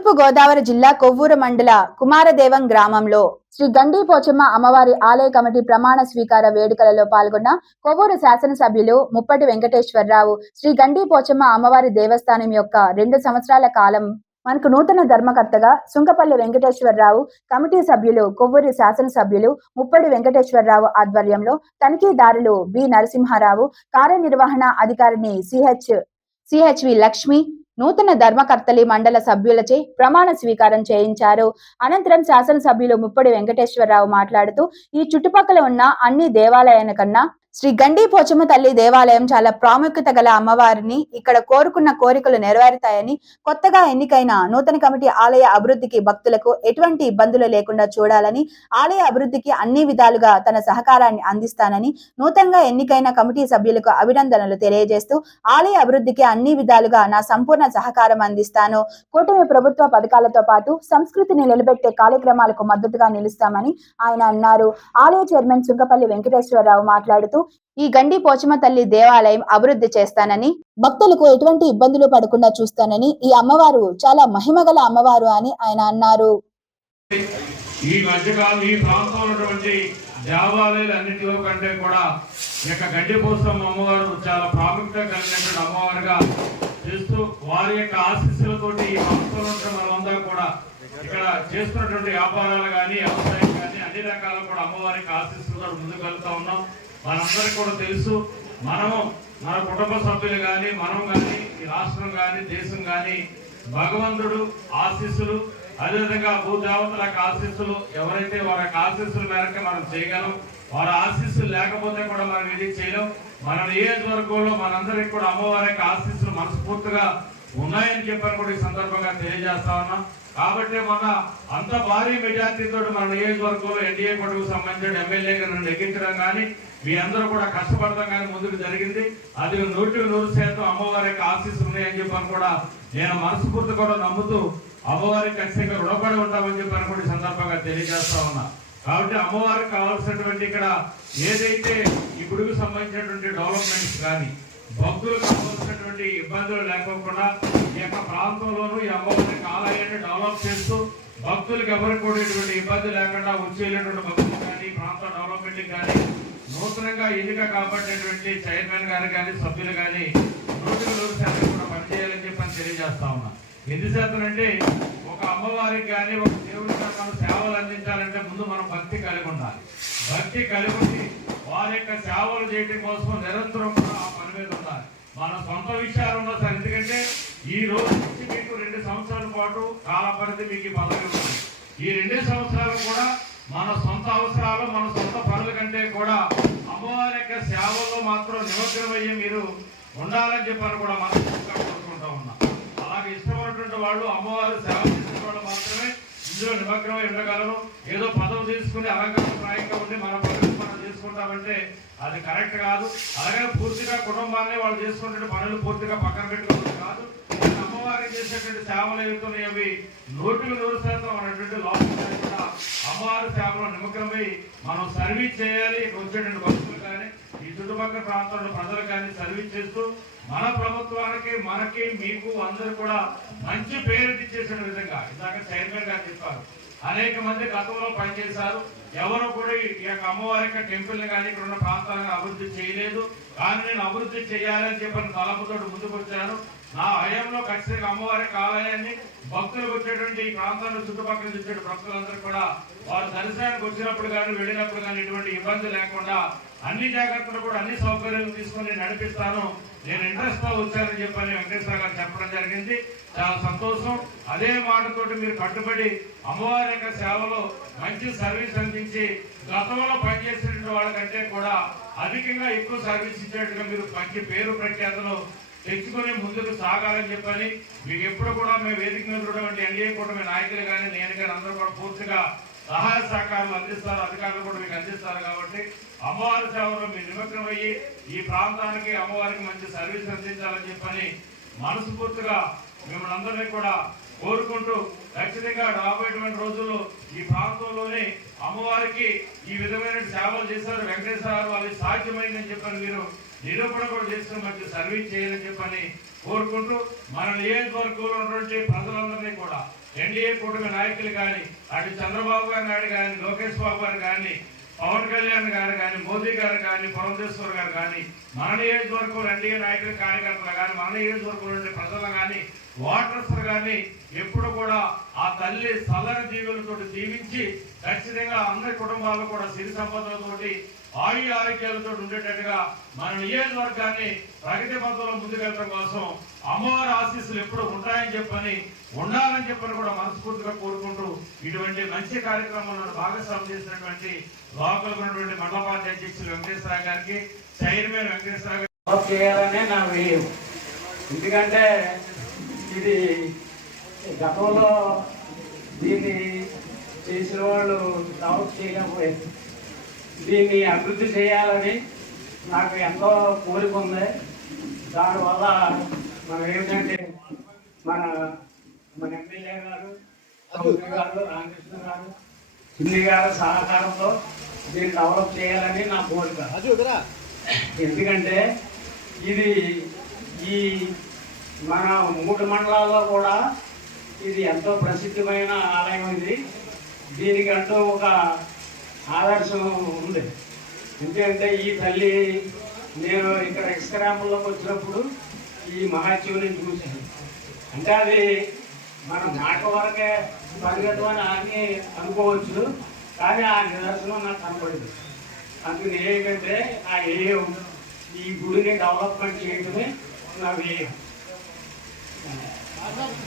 తూర్పు గోదావరి జిల్లా కొవ్వూరు మండల కుమారదేవం గ్రామంలో శ్రీ గండి పోచమ్మ అమ్మవారి ఆలయ కమిటీ ప్రమాణ స్వీకార వేడుకలలో పాల్గొన్న కొవ్వూరు శాసనసభ్యులు ముప్పటి వెంకటేశ్వరరావు శ్రీ గండి పోచమ్మ అమ్మవారి దేవస్థానం యొక్క రెండు సంవత్సరాల కాలం మనకు నూతన ధర్మకర్తగా సుంకపల్లి వెంకటేశ్వరరావు కమిటీ సభ్యులు కొవ్వూరి శాసనసభ్యులు ముప్పటి వెంకటేశ్వరరావు ఆధ్వర్యంలో తనిఖీదారులు బి నరసింహారావు కార్యనిర్వహణ అధికారిని సిహెచ్ సిహెచ్వి లక్ష్మి నూతన ధర్మకర్తలి మండల సభ్యులచే ప్రమాణ స్వీకారం చేయించారు. అనంతరం శాసనసభ్యులు ముప్పడి వెంకటేశ్వరరావు మాట్లాడుతూ ఈ చుట్టుపక్కల ఉన్న అన్ని దేవాలయాల కన్నా శ్రీ గండి పోచమ్మ తల్లి దేవాలయం చాలా ప్రాముఖ్యత గల అమ్మవారిని ఇక్కడ కోరుకున్న కోరికలు నెరవేరుతాయని కొత్తగా ఎన్నికైన నూతన కమిటీ ఆలయ అభివృద్ధికి భక్తులకు ఎటువంటి ఇబ్బందులు లేకుండా చూడాలని ఆలయ అభివృద్ధికి అన్ని విధాలుగా తన సహకారాన్ని అందిస్తానని నూతనంగా ఎన్నికైన కమిటీ సభ్యులకు అభినందనలు తెలియజేస్తూ ఆలయ అభివృద్ధికి అన్ని విధాలుగా నా సంపూర్ణ సహకారం అందిస్తాను. కూటమి ప్రభుత్వ పథకాలతో పాటు సంస్కృతిని నిలబెట్టే కార్యక్రమాలకు మద్దతుగా నిలుస్తామని ఆయన అన్నారు. ఆలయ చైర్మన్ సుంకపల్లి వెంకటేశ్వరరావు మాట్లాడుతూ ఈ గండి పోచమ్మ తల్లి దేవాలయం అభివృద్ధి చేస్తానని భక్తులకు ఎటువంటి ఇబ్బందులు పడకుండా చూస్తానని ఈ అమ్మవారు చాలా మహిమగల అమ్మవారు అని ఆయన అన్నారు. ఈ మధ్యకాలం ఈ ప్రాంతంలో ఉన్నటువంటి దేవాలయాలు అన్నింటిలో కంటే కూడా ఈ యొక్క గడ్డిపోసం అమ్మవారు చాలా ప్రాముఖ్యత కలిగినటువంటి అమ్మవారుగా చేస్తూ వారి యొక్క ఆశీస్సులతోటి ఈ ప్రాంతంలో మనమంతా కూడా ఇక్కడ చేస్తున్నటువంటి వ్యాపారాలు కానీ వ్యవసాయం కానీ అన్ని రకాల కూడా అమ్మవారికి ఆశీస్సులతో ముందుకు వెళ్తా ఉన్నాం. మనందరికీ కూడా తెలుసు మనము మన కుటుంబ సభ్యులు కానీ మనం కానీ ఈ రాష్ట్రం కానీ దేశం కానీ భగవంతుడు ఆశీస్సులు అదేవిధంగా భూదేవతల యొక్క ఆశీస్సులు ఎవరైతే వారి యొక్క ఆశీస్సుల మేరకు మనం చేయగలం వారి ఆశీస్సులు లేకపోతే కూడా మనం ఇది చేయలేం. మన నియోజకవర్గంలో మనందరికి కూడా అమ్మవారి యొక్క ఆశీస్సులు మనస్ఫూర్తిగా ఉన్నాయని చెప్పని కూడా ఈ సందర్భంగా తెలియజేస్తా ఉన్నాం. కాబట్టి మొన్న అంత భారీ మెజార్టీతో మన నియోజకవర్గంలో ఎన్డీఏ కొడుకు సంబంధించిన ఎమ్మెల్యేగా నన్ను ఎక్కించడం కానీ మీ అందరూ కూడా కష్టపడతాం కానీ ముందుకు జరిగింది. అది నూటికి నూరు శాతం అమ్మవారి యొక్క ఆశీస్సు ఉన్నాయని చెప్పని కూడా నేను మనస్ఫూర్తి కూడా నమ్ముతూ అమ్మవారికి ఖచ్చితంగా రుణపడి ఉంటామని చెప్పని కూడా ఈ సందర్భంగా తెలియజేస్తా ఉన్నా. కాబట్టి అమ్మవారికి కావాల్సినటువంటి ఇక్కడ ఏదైతే ఈ గుడికి సంబంధించినటువంటి డెవలప్మెంట్స్ కానీ భక్తులకు కావాల్సినటువంటి ఇబ్బందులు లేకోకుండా ఈ యొక్క ప్రాంతంలోనూ ఈ అమ్మవారి ఆలయాన్ని డెవలప్ చేస్తూ భక్తులకు ఎవరికి కూడా ఇబ్బంది లేకుండా వచ్చేటువంటి భక్తులు కానీ ప్రాంత డెవలప్మెంట్ కానీ నూతనంగా ఎన్నిక కాబట్టినటువంటి చైర్మన్ గారు కానీ సభ్యులు కానీ నూటికి నూరు కూడా పనిచేయాలని చెప్పని తెలియజేస్తా ఉన్నా. ఎందుకు శాతం అంటే ఒక అమ్మవారికి కానీ ఒక దేవుడికి మనం సేవలు అందించాలంటే ముందు మనం భక్తి కలిగి ఉండాలి. భక్తి కలిగి ఉండి వారి యొక్క సేవలు చేయడం కోసం నిరంతరం కూడా ఆ పని మీద ఉండాలి. మన సొంత విషయాలు ఉన్నా సార్ ఎందుకంటే ఈ రోజు నుంచి మీకు రెండు సంవత్సరాల పాటు కాల పరిధి మీకు ఈ పదవి ఉంది. ఈ రెండు సంవత్సరాలు కూడా మన సొంత అవసరాలు మన సొంత పనుల కంటే కూడా అమ్మవారి యొక్క సేవలో మాత్రం నిమగ్నమయ్యే మీరు ఉండాలని చెప్పని కూడా మనం కోరుకుంటా ఉన్నాం. నాకు ఇష్టమైనటువంటి వాళ్ళు అమ్మవారు సేవ చేసిన వాళ్ళు మాత్రమే ఇందులో నిమగ్నమై ఉండగలరు ఏదో పదవి తీసుకుని అలంకారం ప్రాయంగా ఉండి మన పనులు మనం చేసుకుంటామంటే అది కరెక్ట్ కాదు. అలాగే పూర్తిగా కుటుంబాన్ని వాళ్ళు చేసుకునే పనులు పూర్తిగా పక్కన పెట్టుకోవడం కాదు. అమ్మవారికి చేసేటువంటి సేవలు ఏవైతున్నాయి అవి నూటికి నూరు శాతం అనేటువంటి లోపల అమ్మవారి సేవలో నిమగ్నమై మనం సర్వీస్ చేయాలి. ఇక్కడ వచ్చేటువంటి భక్తులు కానీ ఈ చుట్టుపక్కల ప్రాంతంలో ప్రజలు కానీ సర్వీస్ చేస్తూ మన ప్రభుత్వానికి మనకి మీకు అందరు కూడా మంచి పేరు ఇచ్చేసిన విధంగా ఇందాక చైర్మన్ గారు చెప్పారు. అనేక మంది గతంలో పనిచేశారు. ఎవరు కూడా ఈ యొక్క అమ్మవారి యొక్క టెంపుల్ కానీ ఇక్కడ ఉన్న ప్రాంతాలను అభివృద్ధి చేయలేదు. కానీ నేను అభివృద్ధి చేయాలని చెప్పిన తలపుతో ముందుకు వచ్చాను. నా హయంలో ఖచ్చితంగా అమ్మవారి ఆలయాన్ని భక్తులు వచ్చేటువంటి ఈ ప్రాంతాన్ని చుట్టుపక్కల నుంచి భక్తులందరూ కూడా వారు దర్శనానికి వచ్చినప్పుడు కానీ వెళ్ళినప్పుడు కానీ ఎటువంటి ఇబ్బంది లేకుండా అన్ని జాగ్రత్తలు కూడా అన్ని సౌకర్యాలు తీసుకొని నడిపిస్తాను. నేను ఇంట్రెస్ట్తో వచ్చానని చెప్పని వెంకటేశ్వర గారు చెప్పడం జరిగింది. చాలా సంతోషం. అదే మాటతోటి మీరు కట్టుబడి అమ్మవారి యొక్క సేవలో మంచి సర్వీస్ అందించి గతంలో పనిచేసినటువంటి వాళ్ళకంటే కూడా అధికంగా ఎక్కువ సర్వీస్ ఇచ్చేట్టుగా మీరు మంచి పేరు ప్రఖ్యాతలు తెచ్చుకొని ముందుకు సాగాలని చెప్పని మీకు ఎప్పుడు కూడా మేము వేదిక మీద ఉన్నటువంటి ఎన్డీఏ కూటమి నాయకులు కానీ నేను కానీ అందరూ కూడా పూర్తిగా సహాయ సహకారం అందిస్తారు అధికారులు కూడా మీకు అందిస్తారు కాబట్టి అమ్మవారి సేవలో మీరు నిమగ్నమయ్యి ఈ ప్రాంతానికి అమ్మవారికి మంచి సర్వీస్ అందించాలని చెప్పని మనస్ఫూర్తిగా మిమ్మల్ని అందరినీ కూడా కోరుకుంటూ ఖచ్చితంగా రాబోయేటువంటి రోజుల్లో ఈ ప్రాంతంలోనే అమ్మవారికి ఈ విధమైన సేవలు చేశారు వెంకటేశ్వర గారు సాధ్యమైందని చెప్పని మీరు నిరూపణ కూడా చేసుకుని మంచి సర్వీస్ చేయాలని చెప్పని కోరుకుంటూ మన నియోజకవర్గంలో ఉన్నటువంటి ప్రజలందరినీ కూడా ఎన్డీఏ కూటమి నాయకులు కానీ అటు చంద్రబాబు గారు నాయుడు కానీ లోకేష్ బాబు గారు కానీ పవన్ కళ్యాణ్ గారు కానీ మోదీ గారు కానీ పురంధేశ్వర్ గారు కానీ మన నియోజకవర్గం ఎన్డీఏ నాయకులు కార్యకర్తలు కానీ మన నియోజకవర్గం నుండి ప్రజలు కానీ ఓటర్స్ కానీ ఎప్పుడు కూడా ఆ తల్లి సల్లన జీవులతో జీవించి ఖచ్చితంగా అందరి కుటుంబాలు కూడా సిరి సంపదలతోటి ఆయు ఆరోగ్యాలతో ఉండేటట్టుగా మన నియోజకవర్గాన్ని ప్రగతి పథంలో ముందుకెళ్ళడం కోసం అమ్మవారి ఆశీస్సులు ఎప్పుడు ఉంటాయని చెప్పని ఉండాలని చెప్పని కూడా మనస్ఫూర్తిగా కోరుకుంటూ ఇటువంటి మంచి కార్యక్రమంలో భాగస్వామ్యం చేసినటువంటి లోకల్ ఉన్నటువంటి మండల పార్టీ అధ్యక్షులు వెంకటేశ్వర గారికి చైర్మన్ వెంకటేశ్వర గారు చేయాలనే నా వ్యయం ఎందుకంటే ఇది గతంలో దీన్ని చేసిన వాళ్ళు డౌట్ చేయలేకపోయారు దీన్ని అభివృద్ధి చేయాలని నాకు ఎంతో కోరిక ఉంది. దానివల్ల మనం ఏమిటంటే మన మన ఎమ్మెల్యే గారు చౌదరి గారు రామకృష్ణ గారు చిన్ని గారు సహకారంతో దీన్ని డెవలప్ చేయాలని నా కోరిక. ఎందుకంటే ఇది ఈ మన మూడు మండలాల్లో కూడా ఇది ఎంతో ప్రసిద్ధమైన ఆలయం ఇది. దీనికంటూ ఒక ఆదర్శం ఉంది. ఎందుకంటే ఈ తల్లి నేను ఇక్కడ ఇస్కరాముల్లోకి వచ్చినప్పుడు ఈ మహాశివుని చూశాను అంటే అది మన మాట వరకే పరిగెత్తు అని అని అనుకోవచ్చు కానీ ఆ నిదర్శనం నాకు కనపడింది అందుకని ఏంటంటే నా ఏం ఈ గుడిని డెవలప్మెంట్ చేయడమే నా వ్యయం